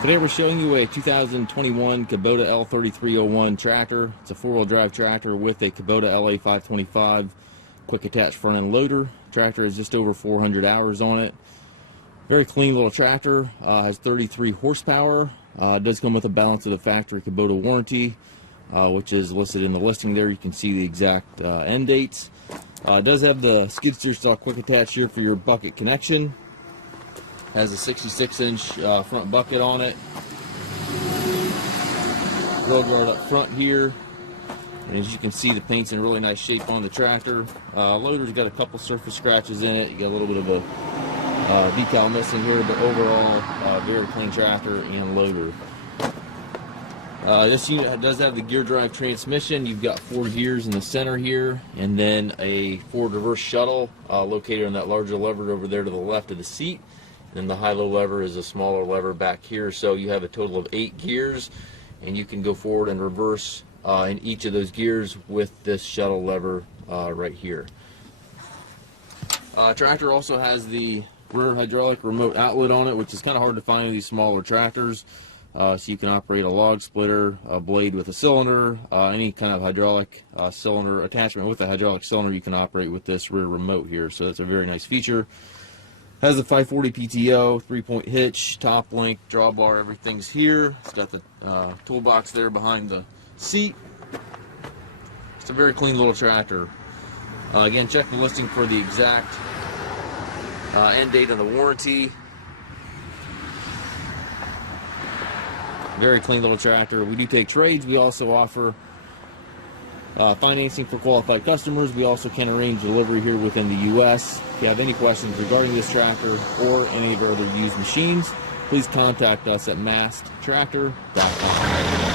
Today we're showing you a 2021 Kubota L3301 tractor. It's a four-wheel drive tractor with a Kubota LA525 quick attach front end loader. Tractor has just over 400 hours on it. Very clean little tractor. Has 33 horsepower. It does come with a balance of the factory Kubota warranty, which is listed in the listing there. You can see the exact end dates. It does have the skid steer stock quick attach here for your bucket connection. Has a 66-inch front bucket on it. Rail guard up front here. And as you can see, the paint's in really nice shape on the tractor. Loader's got a couple surface scratches in it. You got a little bit of a decal missing here, but overall, very clean tractor and loader. This unit does have the gear drive transmission. You've got 4 gears in the center here, and then a forward reverse shuttle located on that larger lever over there to the left of the seat. Then the high-low lever is a smaller lever back here, so you have a total of 8 gears, and you can go forward and reverse in each of those gears with this shuttle lever right here. Tractor also has the rear hydraulic remote outlet on it, which is kind of hard to find in these smaller tractors. So you can operate a log splitter, a blade with a cylinder, any kind of hydraulic cylinder attachment with a hydraulic cylinder you can operate with this rear remote here. So that's a very nice feature. Has a 540 PTO, 3-point hitch, top link, drawbar, everything's here. It's got the toolbox there behind the seat. It's a very clean little tractor. Again, check the listing for the exact end date on the warranty. Very clean little tractor. We do take trades. We also offer financing for qualified customers. We also can arrange delivery here within the U.S. If you have any questions regarding this tractor or any of our other used machines, please contact us at maskedtractor.com.